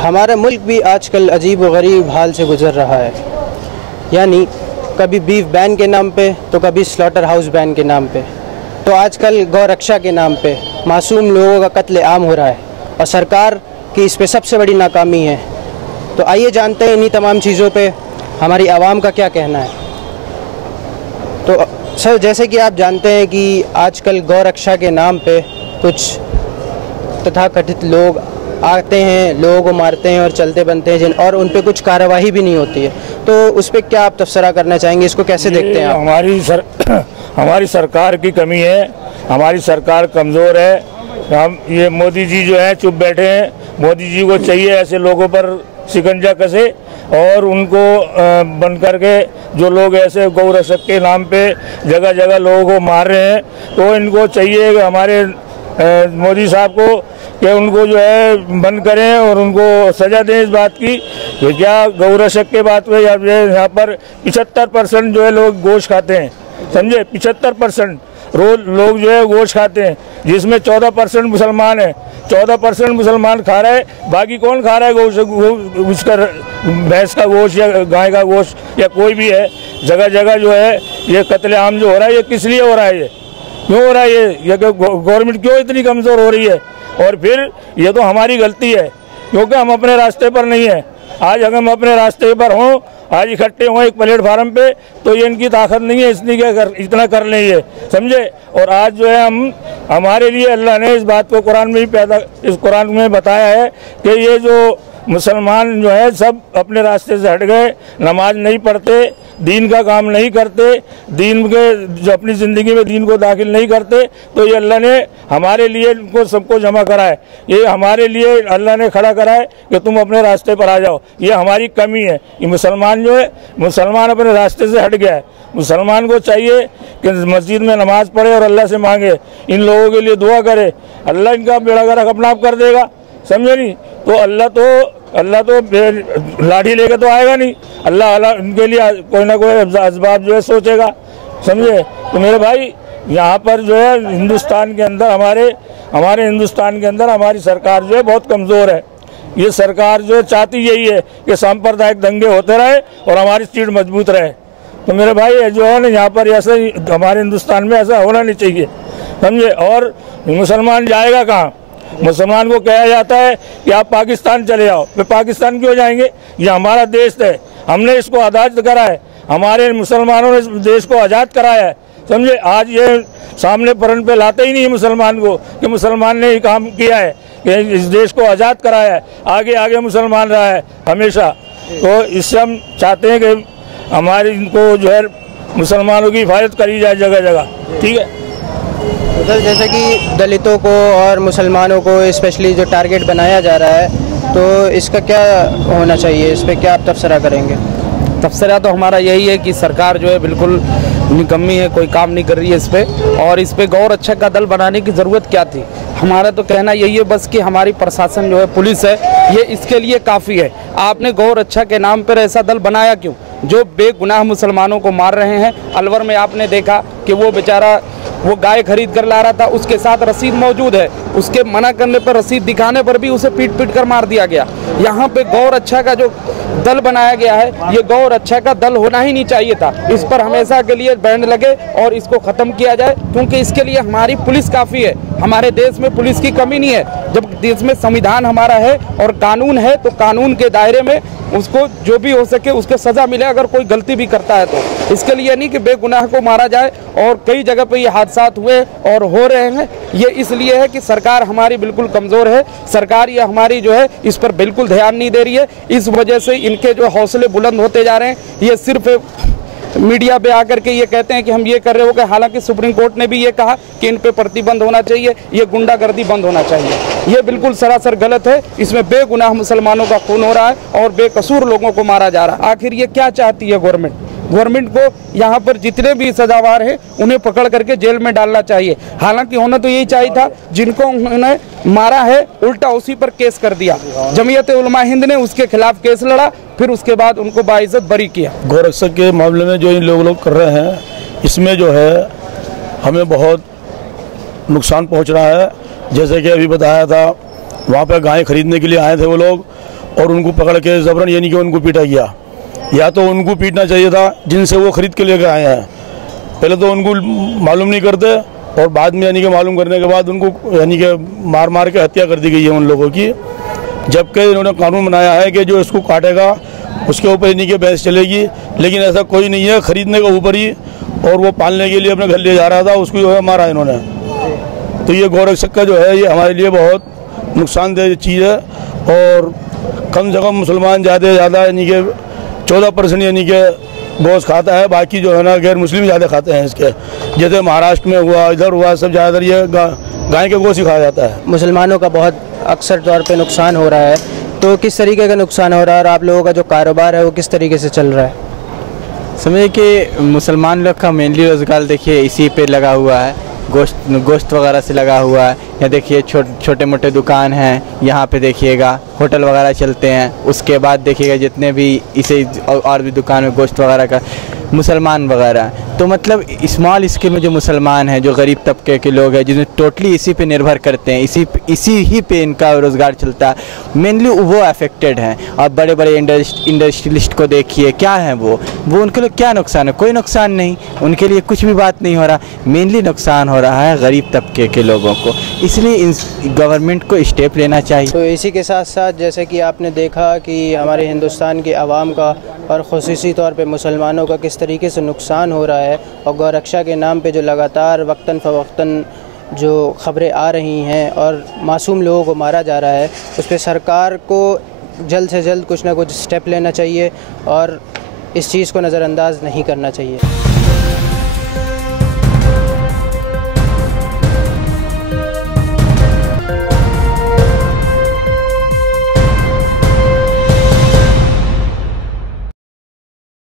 हमारा मुल्क भी आजकल अजीब व गरीब हाल से गुज़र रहा है। यानी कभी बीफ बैन के नाम पे तो कभी स्लॉटर हाउस बैन के नाम पे, तो आजकल गौ रक्षा के नाम पे मासूम लोगों का कत्ले आम हो रहा है और सरकार की इस पे सबसे बड़ी नाकामी है। तो आइए जानते हैं इन्हीं तमाम चीज़ों पे हमारी आवाम का क्या कहना है। तो सर, जैसे कि आप जानते हैं कि आजकल गौ रक्षा के नाम पे कुछ तथाकथित लोग आते हैं, लोगों को मारते हैं और चलते बनते हैं और उन पे कुछ कार्रवाई भी नहीं होती है। तो उस पर क्या आप तबसरा करना चाहेंगे, इसको कैसे देखते हैं आप? हमारी सरकार की कमी है, हमारी सरकार कमज़ोर है। हम ये मोदी जी जो है चुप बैठे हैं। मोदी जी को चाहिए ऐसे लोगों पर शिकंजा कसे और उनको बन करके जो लोग ऐसे गौ रक्षक के नाम पे जगह जगह लोगों को मार रहे हैं, तो इनको चाहिए हमारे मोदी साहब को कि उनको जो है बंद करें और उनको सज़ा दें इस बात की कि क्या गौ रक्षक के बात में यहाँ पर 75% जो है लोग गोश्त खाते हैं, समझे। 75% रोज लोग जो है गोश्त खाते हैं, जिसमें 14% मुसलमान है। 14% मुसलमान खा रहा है, बाकी कौन खा रहा है गोश्त? उसका भैंस का गोश्त या गाय का गोश्त या कोई भी है। जगह जगह जो है ये कत्लेआम जो हो रहा है, ये किस लिए हो रहा है? ये क्यों हो रहा है? ये गवर्नमेंट क्यों इतनी कमज़ोर हो रही है? और फिर ये तो हमारी गलती है क्योंकि हम अपने रास्ते पर नहीं हैं। आज अगर हम अपने रास्ते पर हों, आज इकट्ठे हों एक प्लेटफार्म पे, तो ये इनकी ताकत नहीं है, इसलिए क्या इतना कर लें ये, समझे। और आज जो है हमारे लिए अल्लाह ने इस बात को कुरान में भी इस कुरान में बताया है कि ये जो मुसलमान जो है सब अपने रास्ते से हट गए, नमाज नहीं पढ़ते, दीन का काम नहीं करते, दीन के जो अपनी ज़िंदगी में दीन को दाखिल नहीं करते, तो ये अल्लाह ने हमारे लिए इनको सबको जमा करा है। ये हमारे लिए अल्लाह ने खड़ा करा है कि तुम अपने रास्ते पर आ जाओ। ये हमारी कमी है। ये मुसलमान जो है, मुसलमान अपने रास्ते से हट गया है। मुसलमान को चाहिए कि मस्जिद में नमाज पढ़े और अल्लाह से मांगे, इन लोगों के लिए दुआ करे, अल्लाह इनका बेड़ा गर्क अपना आप कर देगा, समझे नहीं। तो अल्लाह तो लाठी लेके तो आएगा नहीं, अल्लाह इनके लिए कोई ना कोई असबाब जो है सोचेगा, समझे। तो मेरे भाई, यहाँ पर जो है हिंदुस्तान के अंदर हमारे हिंदुस्तान के अंदर हमारी सरकार जो है बहुत कमज़ोर है। ये सरकार जो चाहती यही है कि सांप्रदायिक दंगे होते रहे और हमारी सीट मजबूत रहे। तो मेरे भाई जो है ना, यहाँ पर ऐसा हमारे हिंदुस्तान में ऐसा होना नहीं चाहिए, समझे। और मुसलमान जाएगा कहाँ? मुसलमान को कहा जाता है कि आप पाकिस्तान चले जाओ। वे पाकिस्तान क्यों जाएंगे? ये हमारा देश है, हमने इसको आज़ाद करा है, हमारे मुसलमानों ने इस देश को आज़ाद कराया है, समझे। आज ये सामने फ्रंट पे लाते ही नहीं है मुसलमान को कि मुसलमान ने ही काम किया है कि इस देश को आज़ाद कराया है। आगे आगे मुसलमान रहा है हमेशा। तो इससे हम चाहते हैं कि हमारे इनको जो है मुसलमानों की हिफाजत करी जाए जगह जगह, ठीक है। सर, जैसे कि दलितों को और मुसलमानों को स्पेशली जो टारगेट बनाया जा रहा है, तो इसका क्या होना चाहिए, इस पर क्या आप तबसरा करेंगे? तबसरा तो हमारा यही है कि सरकार जो है बिल्कुल निकम्मी है, कोई काम नहीं कर रही है इस पर। और इस पर गौ रक्षक का दल बनाने की ज़रूरत क्या थी? हमारा तो कहना यही है बस कि हमारी प्रशासन जो है, पुलिस है, ये इसके लिए काफ़ी है। आपने गौ रक्षा के नाम पर ऐसा दल बनाया क्यों जो बेगुनाह मुसलमानों को मार रहे हैं? अलवर में आपने देखा कि वो बेचारा वो गाय खरीद कर ला रहा था, उसके साथ रसीद मौजूद है, उसके मना करने पर, रसीद दिखाने पर भी उसे पीट पीट कर मार दिया गया। यहाँ पे गौ रक्षा का जो दल बनाया गया है, ये गौ रक्षा का दल होना ही नहीं चाहिए था। इस पर हमेशा के लिए बैन लगे और इसको ख़त्म किया जाए, क्योंकि इसके लिए हमारी पुलिस काफ़ी है। हमारे देश में पुलिस की कमी नहीं है। जब देश में संविधान हमारा है और कानून है, तो कानून के दायरे में उसको जो भी हो सके उसको सज़ा मिले अगर कोई गलती भी करता है तो। इसके लिए नहीं कि बेगुनाह को मारा जाए। और कई जगह पे ये हादसा हुए और हो रहे हैं, ये इसलिए है कि सरकार हमारी बिल्कुल कमज़ोर है। सरकार ये हमारी जो है इस पर बिल्कुल ध्यान नहीं दे रही है। इस वजह से इनके जो हौसले बुलंद होते जा रहे हैं। ये सिर्फ मीडिया पे आकर के ये कहते हैं कि हम ये कर रहे हो गए, हालांकि सुप्रीम कोर्ट ने भी ये कहा कि इन पे प्रतिबंध होना चाहिए, ये गुंडागर्दी बंद होना चाहिए। ये बिल्कुल सरासर गलत है। इसमें बेगुनाह मुसलमानों का खून हो रहा है और बेकसूर लोगों को मारा जा रहा है। आखिर ये क्या चाहती है गवर्नमेंट? गवर्नमेंट को यहाँ पर जितने भी सजावार हैं उन्हें पकड़ करके जेल में डालना चाहिए। हालांकि होना तो यही चाहिए था, जिनको उन्होंने मारा है उल्टा उसी पर केस कर दिया। जमीयत उलमा हिंद ने उसके खिलाफ केस लड़ा, फिर उसके बाद उनको बाइज्जत बरी किया। गौरक्षक के मामले में जो इन लोग कर रहे हैं, इसमें जो है हमें बहुत नुकसान पहुँच रहा है। जैसे कि अभी बताया था, वहाँ पर गाय खरीदने के लिए आए थे वो लोग, और उनको पकड़ के ज़बरन यानी कि उनको पीटा गया। या तो उनको पीटना चाहिए था जिनसे वो ख़रीद के लेकर आए हैं। पहले तो उनको मालूम नहीं करते और बाद में यानी कि मालूम करने के बाद उनको यानी कि मार मार के हत्या कर दी गई है उन लोगों की। जबकि इन्होंने कानून बनाया है कि जो इसको काटेगा उसके ऊपर यानी कि बहस चलेगी, लेकिन ऐसा कोई नहीं है। ख़रीदने के ऊपर ही और वो पालने के लिए अपने घर ले जा रहा था, उसको जो है मारा इन्होंने। तो ये गौरक्षक का जो है ये हमारे लिए बहुत नुकसानदेह चीज़ है। और कम से कम मुसलमान ज़्यादा से ज़्यादा यानी कि 14% यानी कि गोश्त खाता है, बाकी जो है ना गैर मुस्लिम ज़्यादा खाते हैं इसके। जैसे महाराष्ट्र में हुआ, इधर हुआ, सब ज़्यादातर ये गाय के गोश्त ही खाया जाता है। मुसलमानों का बहुत अक्सर तौर पे नुकसान हो रहा है, तो किस तरीके का नुकसान हो रहा है और आप लोगों का जो कारोबार है वो किस तरीके से चल रहा है? समझिए कि मुसलमान लोग का मेनली रोज़गार देखिए इसी पे लगा हुआ है, गोश्त वगैरह से लगा हुआ है। या देखिए छोटे मोटे दुकान हैं, यहाँ पे देखिएगा होटल वगैरह चलते हैं। उसके बाद देखिएगा जितने भी इसे और भी दुकान में गोश्त वगैरह का मुसलमान वगैरह, तो मतलब स्मॉल स्केल में जो मुसलमान हैं, जो गरीब तबके के लोग हैं, जिसमें टोटली इसी पे निर्भर करते हैं, इसी ही पे इनका रोज़गार चलता है, मेनली वो अफेक्टेड हैं। और बड़े बड़े इंडस्ट्रियलिस्ट को देखिए, क्या हैं वो उनके लिए क्या नुकसान है? कोई नुकसान नहीं, उनके लिए कुछ भी बात नहीं हो रहा। मेनली नुकसान हो रहा है गरीब तबके के लोगों को, इसलिए गवर्नमेंट को स्टेप लेना चाहिए। तो इसी के साथ साथ जैसे कि आपने देखा कि हमारे हिंदुस्तान के आवाम का और ख़ुसूसी तौर पे मुसलमानों का किस तरीके से नुकसान हो रहा है, और गौरक्षा के नाम पे जो लगातार वक्तन फ़वक्तन जो ख़बरें आ रही हैं और मासूम लोगों को मारा जा रहा है, उस पर सरकार को जल्द से जल्द कुछ ना कुछ स्टेप लेना चाहिए और इस चीज़ को नज़रअंदाज नहीं करना चाहिए।